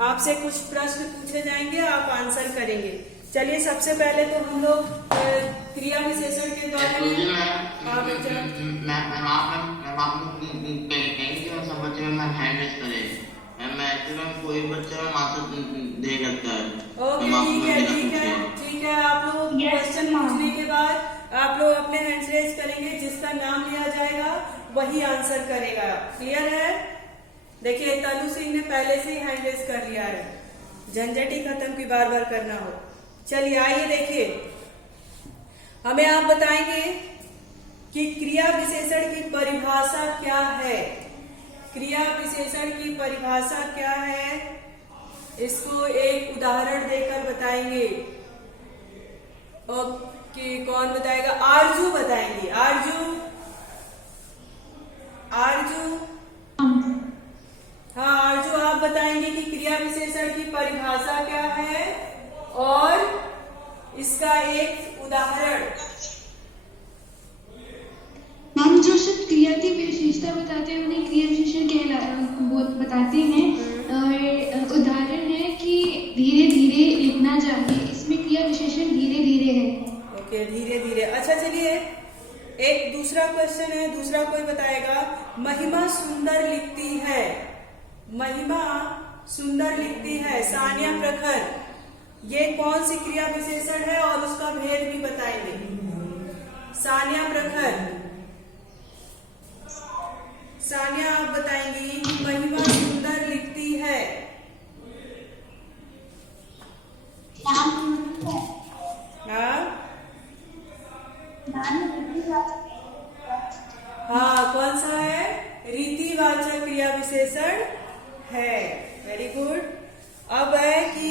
आपसे कुछ प्रश्न पूछे जाएंगे, आप आंसर करेंगे। चलिए सबसे पहले तो हम लोग क्रिया विशेषण के द्वारा हाँ बच्चा कोई बच्चा मात्र दे सकता है। ओके ठीक है ठीक है ठीक है। आप लोग क्वेश्चन पूछने के बाद आप लोग अपने हैंड्स रेज करेंगे, जिसका नाम लिया जाएगा वही आंसर करेगा। क्लियर है? देखिए तनु सिंह ने पहले से ही हैंड रेज कर लिया है, झंझट ही खत्म की बार बार करना हो। चलिए आइए देखिए, हमें आप बताएंगे कि क्रिया विशेषण की परिभाषा क्या है। क्रिया विशेषण की परिभाषा क्या है, इसको एक उदाहरण देकर बताएंगे। ओके कौन बताएगा? आरजू बताएंगी। आरजू आरजू हाँ आरजू आप बताएंगे कि क्रिया विशेषण की परिभाषा क्या है और इसका एक उदाहरण। हम जो शब्द क्रिया की विशेषता बताते हैं उन्हें क्रिया विशेषण बताते हैं। उदाहरण है कि धीरे धीरे लिखना चाहिए, इसमें क्रिया विशेषण धीरे धीरे है। ओके धीरे धीरे। अच्छा चलिए एक दूसरा क्वेश्चन है, दूसरा कोई बताएगा। महिमा सुंदर लिखती है, महिमा सुंदर लिखती है, सानिया प्रखर, ये कौन सी क्रिया विशेषण है और उसका भेद भी बताएंगे। सानिया प्रखर, सानिया आप बताएंगी कि महिमा सुंदर लिखती है। हाँ कौन सा है? रीतिवाचक क्रिया विशेषण है। Very good. अब है कि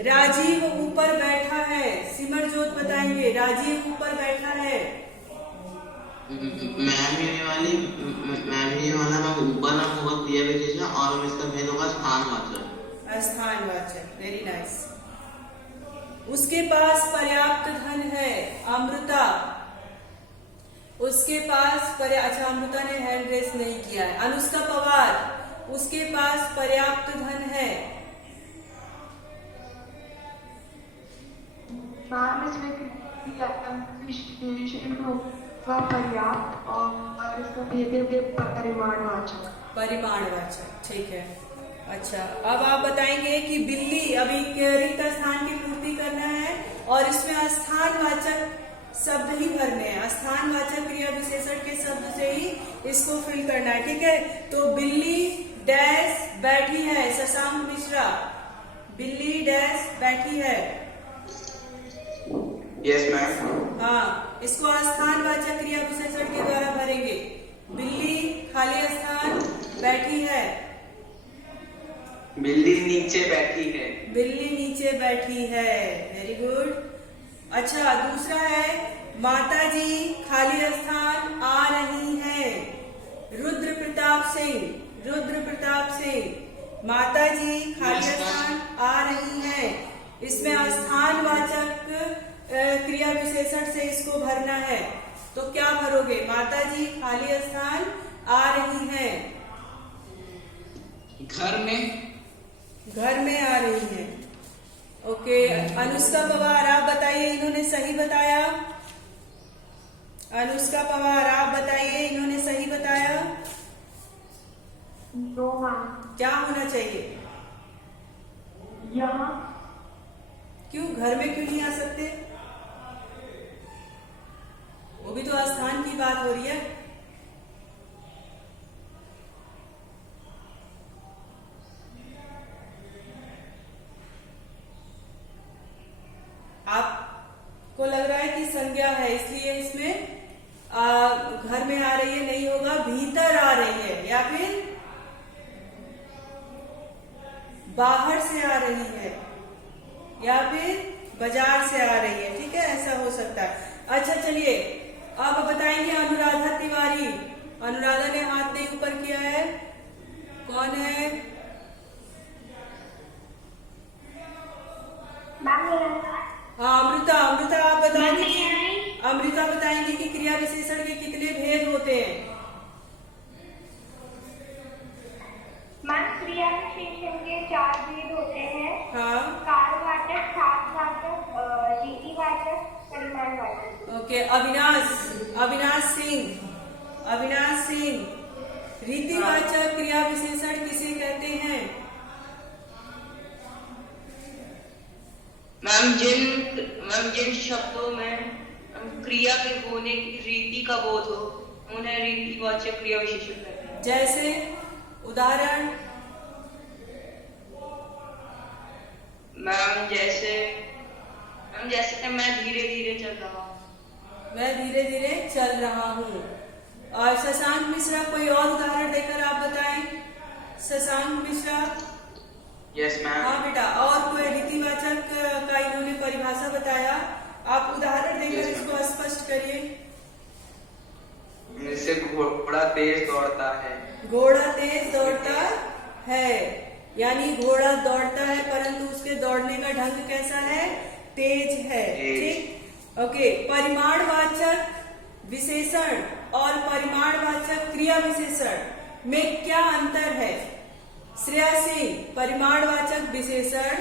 राजीव ऊपर बैठा है, सिमरजोत बताएंगे। राजीव ऊपर बैठा है। मैम ये वाला ऊपर नाम होगा क्रिया विशेषण और इसका भेद होगा स्थानवाचक। स्थानवाचक। Very nice. उसके पास पर्याप्त धन है, अमृता। उसके पास अच्छा अमृता ने हैंड रेस नहीं किया है। अनुष्का पवार, उसके पास पर्याप्त धन है। पर्याप्त और इसका भेद परिमाणवाचक। परिमाणवाचक ठीक है। अच्छा अब आप बताएंगे कि बिल्ली, अभी रिक्त स्थान की पूर्ति करना है और इसमें स्थानवाचक शब्द ही भरने हैं। स्थानवाचक क्रिया विशेषण के शब्द से ही इसको फिल करना है। ठीक है, तो बिल्ली डैश बैठी है, शशांक मिश्रा। बिल्ली डैश बैठी है। Yes ma'am. हाँ इसको स्थानवाचक क्रिया विशेषण के द्वारा भरेंगे। बिल्ली खाली स्थान बैठी है। बिल्ली नीचे बैठी है। बिल्ली नीचे बैठी है। Very good. अच्छा दूसरा है माता जी खाली स्थान आ रही है। रुद्र प्रताप सिंह, रुद्र प्रताप सिंह, माता जी खाली स्थान आ रही है। इसमें स्थानवाचक क्रिया विशेषण से इसको भरना है। तो क्या भरोगे? माता जी खाली स्थान आ रही है। घर में, घर में आ रही है। ओके अनुष्का पवार आप बताइए, इन्होंने सही बताया। अनुष्का पवार आप बताइए, इन्होंने सही बताया। क्या होना चाहिए? यहाँ क्यों घर में क्यों नहीं आ सकते? वो भी तो स्थान की बात हो रही है। आपको लग रहा है कि संज्ञा है इसलिए इसमें घर में आ रही है नहीं होगा, भीतर आ रही है या फिर बाहर से आ रही है या फिर बाजार से आ रही है। ठीक है, ऐसा हो सकता है। अच्छा चलिए अब बताएंगे अनुराधा तिवारी। अनुराधा ने हाथ नहीं ऊपर किया है, कौन है? हाँ अमृता, अमृता आप बताएंगे कि अमृता बताएंगे कि क्रिया विशेषण के कितने भेद होते हैं? मैम क्रिया विशेषण के 4 भेद होते हैं। हाँ, कालवाचक, साधवाचक, रीतिवाचक, परिमाणवाचक। ओके। अविनाश सिंह, रीतिवाचक क्रिया विशेषण किसे कहते हैं? मैम जिन शब्दों में क्रिया के होने की रीति का बोध हो उन्हें रीतिवाचक क्रिया विशेषण कहते हैं। जैसे उदाहरण? मैम जैसे कि मैं धीरे धीरे चल रहा हूँ। मैं धीरे धीरे चल रहा हूँ। और शशांक मिश्रा कोई और उदाहरण देकर आप बताएं। शशांक मिश्रा। Yes ma'am. हाँ बेटा, और कोई रीतिवाचक का इन्होंने परिभाषा बताया, आप उदाहरण देकर इसको स्पष्ट करिए। जैसे घोड़ा तेज दौड़ता है। घोड़ा तेज दौड़ता है, यानी घोड़ा दौड़ता है परंतु उसके दौड़ने का ढंग कैसा है? तेज है। ठीक, ओके। परिमाणवाचक विशेषण और परिमाणवाचक क्रिया विशेषण में क्या अंतर है? श्रेया सिंह, परिमाणवाचक विशेषण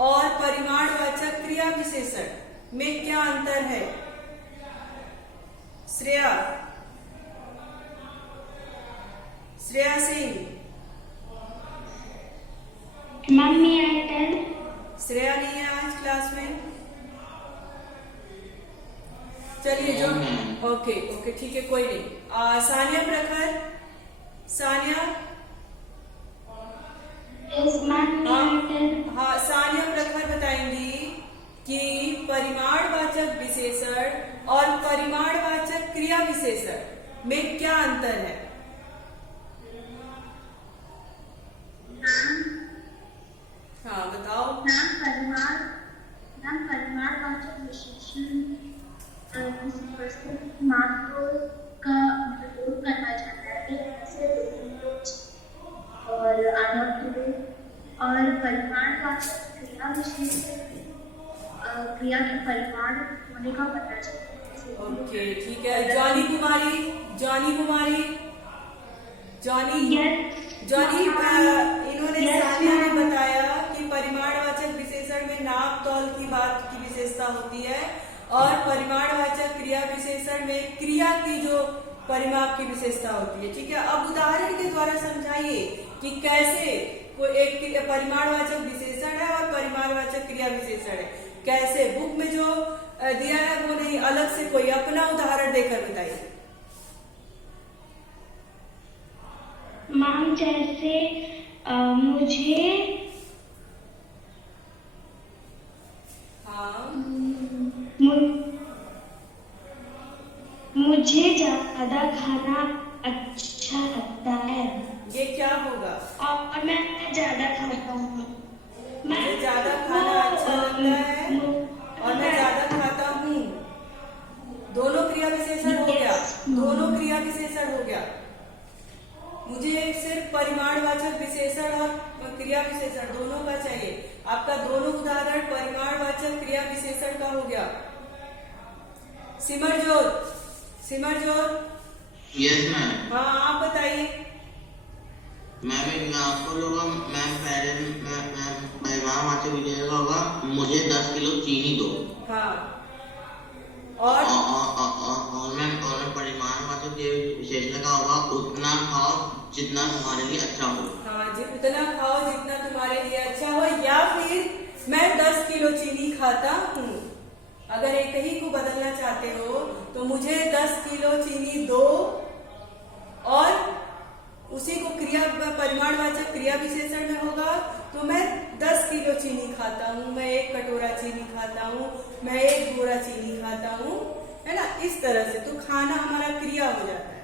और परिमाणवाचक क्रिया विशेषण में क्या अंतर है? Shreya Singh. Ma'am may I tell. Shreya नहीं है आज क्लास में। चलिए जो, ओके ठीक है, कोई नहीं। सानिया प्रखर, सानिया। हाँ, सानिया प्रखर बताएंगी कि परिमाणवाचक विशेषण और परिमाणवाचक क्रिया विशेषण में क्या अंतर है? हाँ बताओ। परिमाणवाचक विशेषण मात्रा का उपयोग करना चाहता है, ऐसे और और परिमाणवाचक क्रिया विशेषण क्रिया के परिमाण होने का पता चलता है। ओके ठीक है। जॉनी कुमारी, इन्होंने सानिया ने बताया कि परिमाणवाचक विशेषण में नाप तौल की बात की विशेषता होती है और परिमाणवाचक क्रिया विशेषण में क्रिया की जो परिमाप की विशेषता होती है। ठीक है, अब उदाहरण के द्वारा समझाइए कि कैसे कोई एक परिमाणवाचक विशेषण है और परिमाणवाचक क्रिया विशेषण है, कैसे बुक में जो दिया है वो नहीं, अलग से कोई अपना उदाहरण देकर बताइए। मैम जैसे मुझे ज्यादा खाना अच्छा लगता है। ये क्या होगा? और मैं ज्यादा खाता हूँ। मुझे ज्यादा खाना अच्छा लगता है और मैं ज्यादा खाता हूँ। दोनों क्रिया विशेषण हो गया, दोनों क्रिया विशेषण हो गया। मुझे सिर्फ परिमाणवाचक विशेषण और क्रिया विशेषण दोनों का चाहिए। आपका दोनों उदाहरण परिमाणवाचक क्रिया विशेषण का हो गया। सिमरजोत। Yes ma'am. हाँ आप बताइए। मैम आपको होगा, मैम पहले परिमाणवाचक विशेषण का होगा मुझे 10 किलो चीनी दो। हाँ, और मैम परिमाणवाचक विशेषण का होगा उतना खाओ जितना तुम्हारे लिए अच्छा हो। हाँ, उतना खाओ जितना तुम्हारे लिए अच्छा हो, या फिर मैं 10 किलो चीनी खाता हूँ। अगर एक ही को बदलना चाहते हो तो मुझे 10 किलो चीनी दो और उसी को परिमाणवाचक क्रिया विशेषण में होगा तो मैं 10 किलो चीनी खाता हूँ, मैं 1 कटोरा चीनी खाता हूँ, मैं 1 बोरा चीनी खाता हूँ, है ना। इस तरह से तो खाना हमारा क्रिया हो जाता है।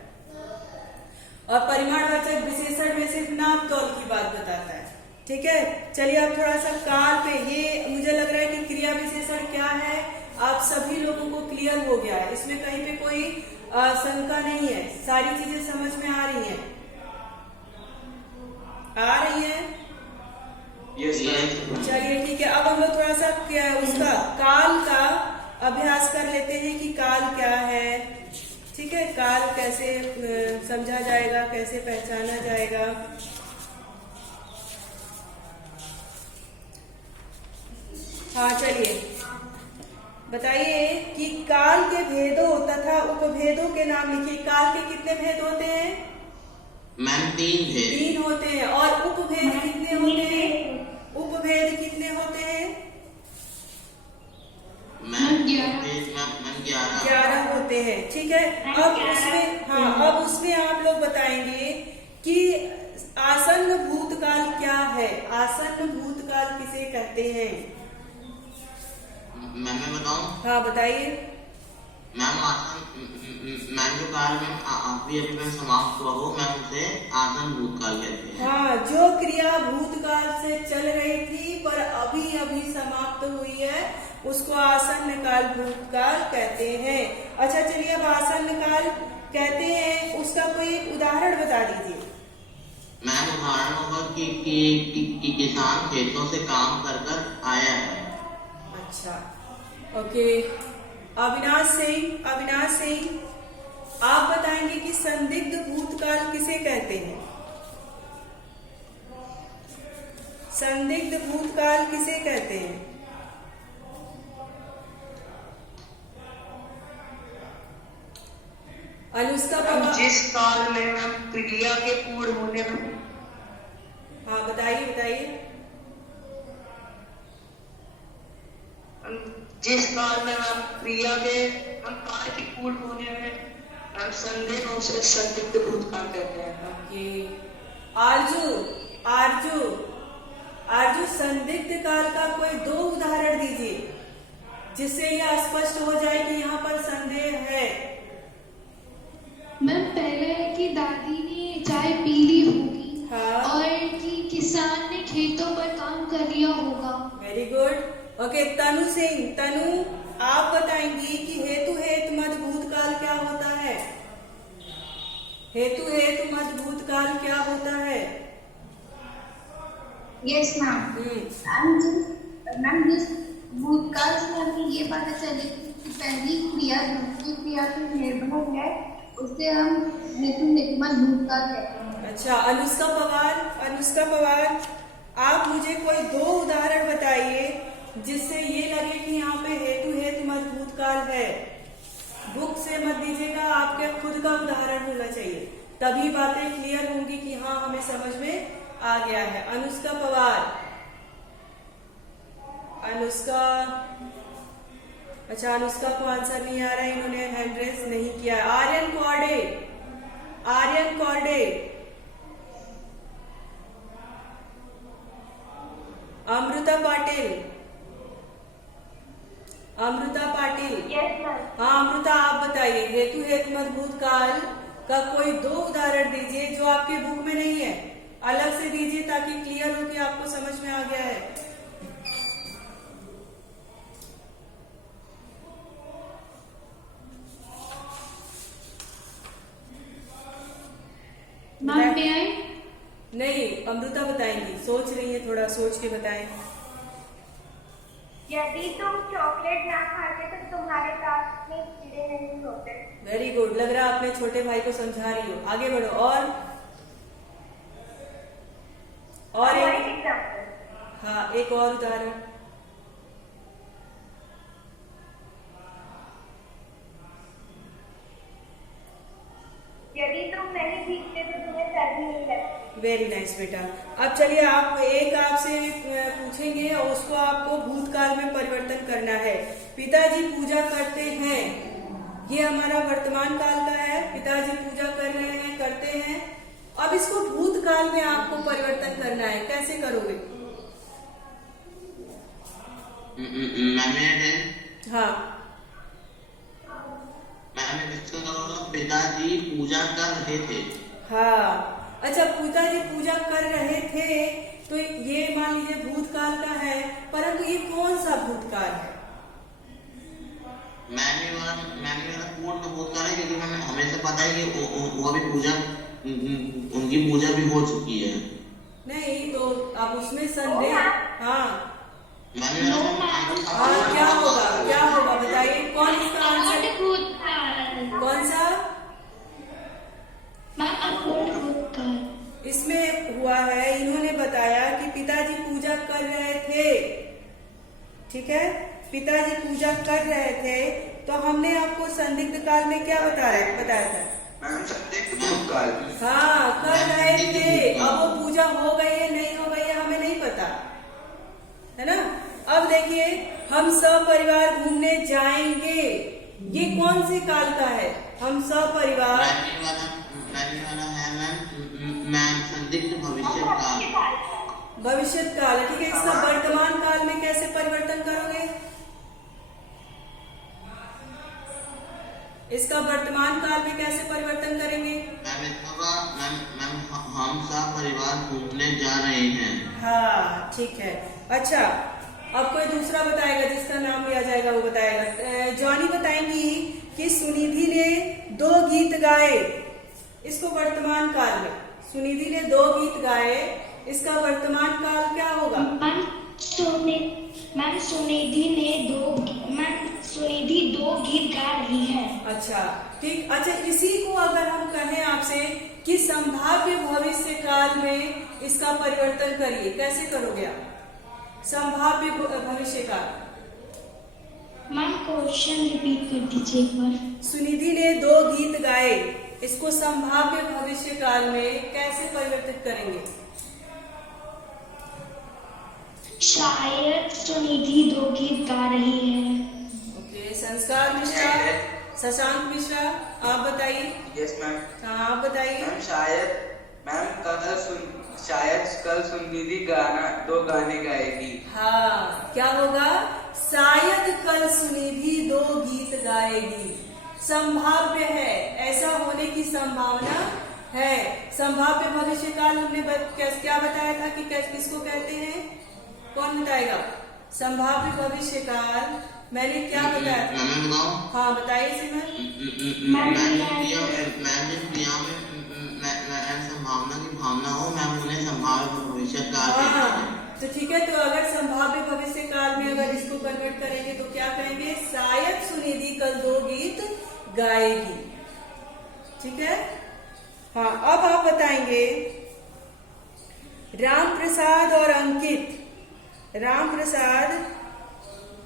और परिमाणवाचक विशेषण में सिर्फ नाप तौल की बात बताता है। ठीक है, चलिए अब थोड़ा सा काल पे, ये मुझे लग रहा है कि क्रिया विशेषण क्या है आप सभी लोगों को क्लियर हो गया है। इसमें कहीं पे कोई शंका नहीं है, सारी चीजें समझ में आ रही हैं। चलिए ठीक है, अब हम लोग थोड़ा सा उसका काल का अभ्यास कर लेते हैं कि काल क्या है। ठीक है, काल कैसे समझा जाएगा, कैसे पहचाना जाएगा। हाँ चलिए बताइए कि काल के भेदों तथा उपभेदों के नाम लिखिए। काल के कितने भेद होते हैं? मैम 3 थे। 3 होते हैं। और उपभेद कितने होते हैं? उपभेद कितने होते हैं? मैम 11 11 होते हैं। ठीक है। अब उसमें आप लोग बताएंगे कि आसन्न भूतकाल क्या है? आसन्न भूतकाल किसे कहते हैं? मैं बताऊं? हाँ बताइए। मैम जो काल में अभी में समाप्त हुआ हो, मैम उसे आसन भूतकाल कहते हैं। हाँ, जो क्रिया भूतकाल से चल रही थी पर अभी अभी समाप्त हुई है उसको आसन्न काल भूतकाल कहते हैं। अच्छा चलिए, अब आसन्न काल कहते हैं उसका कोई एक उदाहरण बता दीजिए। मैम उदाहरण होगा कि किसान खेतों से काम कर कर आया है। अच्छा ओके। अविनाश सिंह आप बताएंगे कि संदिग्ध भूतकाल किसे कहते हैं? संदिग्ध भूतकाल किसे कहते हैं? अनुष्का बाबा। जिस काल में हम क्रिया के पूर्ण होने में हाँ बताइए। जिस काल में हम क्रिया के कार्य के पूर्ण होने में हम संदेह उसे संदिग्ध भूतकाल कहते हैं। ओके। आरजू संदिग्ध काल का कोई 2 उदाहरण दीजिए जिससे यह स्पष्ट हो जाए कि यहाँ पर संदेह है। मैम पहला है कि दादी ने चाय पी ली होगी। हाँ। और कि किसान ने खेतों पर काम कर लिया होगा। Very good. ओके। तनु आप बताएंगी कि हेतु मद भूतकाल क्या होता है? हेतु मद भूतकाल क्या होता है? Yes ma'am. मैम जिस भूतकाल से हमें ये पता चले कि पहली क्रिया दूसरी क्रिया से निर्भर है उसे हम हेतु मद भूतकाल कहते हैं। अच्छा अनुष्का पवार आप मुझे कोई 2 उदाहरण बताइए जिससे ये लगे कि यहाँ पे हेतु मद भूतकाल है। बुक से मत दीजिएगा, आपके खुद का उदाहरण होना चाहिए, तभी बातें क्लियर होंगी कि हाँ हमें समझ में आ गया है। अनुष्का पवार। अच्छा अनुष्का को आंसर नहीं आ रहा है, इन्होंने हैंड रेस नहीं किया। आर्यन कौरडे। अमृता पाटिल। Yes ma'am. हाँ अमृता आप बताइए, हेतु मद भूतकाल का कोई 2 उदाहरण दीजिए जो आपके बुक में नहीं है, अलग से दीजिए ताकि क्लियर हो कि आपको समझ में आ गया है। मैम में आए? नहीं अमृता बताएंगी, सोच रही है, थोड़ा सोच के बताएं। यदि तुम चॉकलेट ना खाते तो तुम्हारे दांत में कीड़े नहीं होते। Very good. लग रहा है अपने छोटे भाई को समझा रही हो। आगे बढ़ो। और एक एग्जाम्पल। हाँ एक और उदाहरण। यदि तुम नहीं भीगते तो तुम्हें सर्दी नहीं लगती। वेरी नाइस बेटा। अब चलिए आपसे पूछेंगे और उसको आपको भूतकाल में परिवर्तन करना है। पिताजी पूजा करते हैं, ये हमारा वर्तमान काल का है। पिताजी पूजा कर रहे हैं, करते हैं। अब इसको भूतकाल में आपको परिवर्तन करना है, कैसे करोगे? हाँ पिताजी पूजा कर रहे थे। हाँ अच्छा, पिताजी पूजा कर रहे थे तो ये मान लीजिए भूतकाल का है, परंतु ये कौन सा भूतकाल है? मैंने पूर्ण भूतकाल है, क्योंकि हमें से पता है कि वो भी पूजा, उनकी पूजा भी हो चुकी है। नहीं तो अब उसमें संदेह। हाँ क्या होगा बताइए, कौन इसका आंसर? कौन सा? इसमें हुआ है, इन्होंने बताया कि पिताजी पूजा कर रहे थे, ठीक है। पिताजी पूजा कर रहे थे, तो हमने आपको संदिग्ध काल में क्या बताया था? मैम संदिग्ध भूतकाल। हाँ, कर रहे थे। अब वो पूजा हो गई है नहीं हो गई है हमें नहीं पता, है ना। अब देखिए, हम सपरिवार घूमने जाएंगे, ये कौन से काल का है? हम सपरिवार, पहले वाला है मैम संदिग्ध भविष्य काल। भविष्य काल, ठीक है। इसका वर्तमान काल में कैसे परिवर्तन करोगे? इसका वर्तमान काल में कैसे परिवर्तन करेंगे? मैम हम सब परिवार घूमने जा रहे हैं। हाँ, ठीक है। अच्छा, अब कोई दूसरा बताएगा जिसका नाम लिया जाएगा, वो बताएगा। जॉनी बताएंगी कि सुनिधि ने 2 गीत गाए। इसको वर्तमान काल में, सुनिधि ने 2 गीत गाए, इसका वर्तमान काल क्या होगा? मैम सुनिधि 2 गीत गा रही है। अच्छा, ठीक। अच्छा, इसी को अगर हम कहें आपसे कि संभाव्य भविष्य काल में इसका परिवर्तन करिए, कैसे करोगे आप? संभाव्य भविष्य काल। मैम क्वेश्चन रिपीट कर दीजिए एक बार। सुनिधि ने 2 गीत गाए, इसको संभाव्य भविष्य काल में कैसे परिवर्तित करेंगे? शायद सुनिधि 2 गीत गा रही है। ओके, संस्कार मिश्रा, शशांक मिश्रा, आप बताइए। Yes ma'am. हाँ, आप बताइए। मैम शायद कल सुनिधि 2 गाने गाएगी। हाँ, क्या होगा? शायद कल सुनिधि 2 गीत गाएगी। संभाव्य है, ऐसा होने की संभावना है। संभाव्य भविष्य काल हमने क्या बताया था कि किसको कहते हैं? कौन बताएगा? संभाव्य भविष्य काल मैंने क्या बताया था? मैं बताऊं? हाँ, बताइए सिमर। संभावना की भावना हो, मैम उन्हें संभाव्य भविष्य काल कहते हैं। तो ठीक है, तो अगर संभाव्य भविष्य काल में अगर इसको कन्वर्ट करेंगे तो क्या कहेंगे? शायद सुनिधि कल 2 गीत गाएगी। ठीक है। हाँ, अब आप बताएंगे राम प्रसाद और अंकित। राम प्रसाद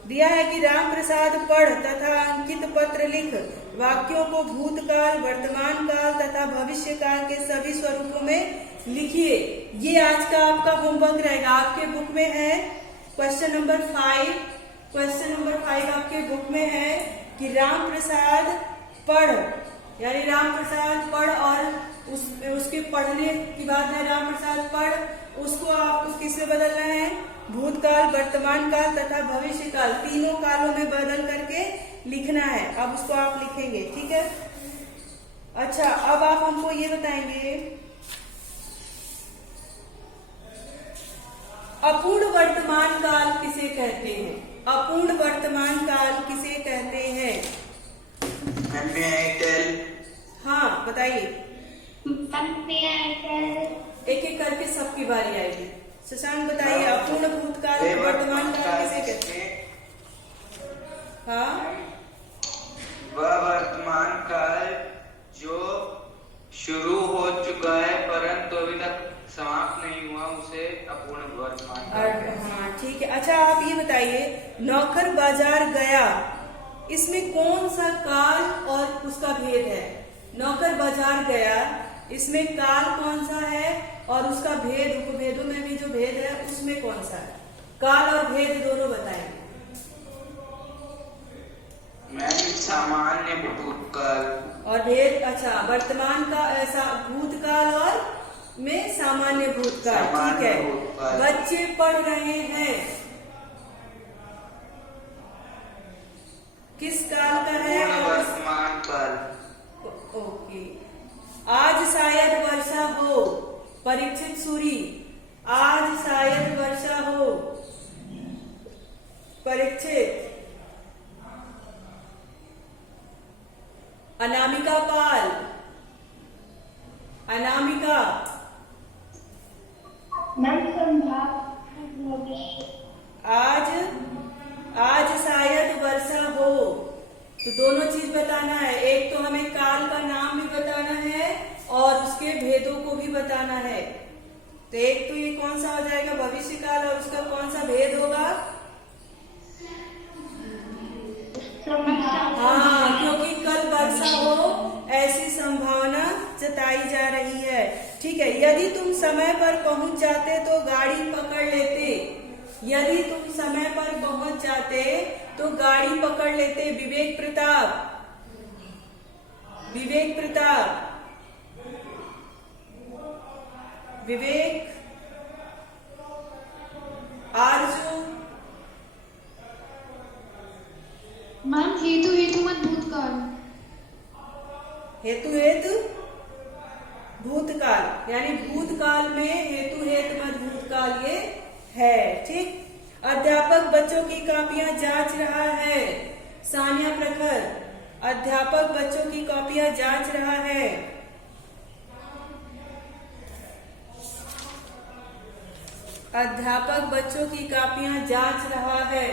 दिया है कि राम प्रसाद पढ़ तथा अंकित पत्र लिख वाक्यों को भूतकाल, वर्तमान काल तथा भविष्य काल के सभी स्वरूपों में लिखिए। ये आज का आपका होमवर्क रहेगा। आपके बुक में है क्वेश्चन नंबर 5। क्वेश्चन नंबर 5 आपके बुक में है कि राम प्रसाद पढ़, यानी राम प्रसाद पढ़, और उसके पढ़ने की बात है। राम प्रसाद पढ़, उसको आपको किसमें बदलना है? भूतकाल, वर्तमान काल तथा भविष्य काल, तीनों कालों में बदल करके लिखना है। अब उसको आप लिखेंगे, ठीक है। अच्छा, अब आप हमको ये बताएंगे अपूर्ण वर्तमान काल किसे कहते हैं? अपूर्ण वर्तमान काल किसे कहते हैं? हाँ, बताइए। एक एक करके सबकी बारी आएगी। शशांक बताइए, अपूर्ण भूतकाल, वर्तमान काल किसे कहते हैं? हाँ, वह वर्तमान काल जो शुरू हो चुका है परंतु अभी तक समाप्त नहीं हुआ, उसे अपूर्ण वर्तमान काल। हाँ, ठीक है। अच्छा, आप ये बताइए, नौकर बाजार गया, इसमें कौन सा काल और उसका भेद है? नौकर बाजार गया, इसमें काल कौन सा है और उसका भेद, उपभेदों में भी जो भेद है उसमें कौन सा है? काल और भेद दोनों बताएंगे। सामान्य भूतकाल और भेद, अच्छा, वर्तमान का ऐसा भूतकाल और में सामान्य भूतकाल, ठीक है। बच्चे पढ़ रहे हैं, किस काल का है? वर्तमान काल। ओके। आज शायद वर्षा हो, परीक्षित सूरी, आज शायद वर्षा हो, परीक्षित। अनामिका पाल, अनामिका। आज शायद वर्षा हो, तो दोनों चीज बताना है। एक तो हमें काल का नाम भी बताना है और उसके भेदों को भी बताना है। तो एक तो ये कौन सा हो जाएगा? भविष्य काल, और उसका कौन सा भेद होगा? समय पर पहुंच जाते तो गाड़ी पकड़ लेते। यदि तुम समय पर पहुंच जाते तो गाड़ी पकड़ लेते। विवेक प्रताप, विवेक प्रताप, विवेक, आरजू, मैम हेतु हेतु मत भूतकाल। हेतु हेतु भूतकाल, यानी भूतकाल में हेतु हेतु मत भूतकाल ये है। ठीक। अध्यापक बच्चों की कॉपियां जांच रहा है। सानिया प्रखर, अध्यापक बच्चों की कॉपियां जांच रहा है। अध्यापक बच्चों की कॉपियां जांच रहा है।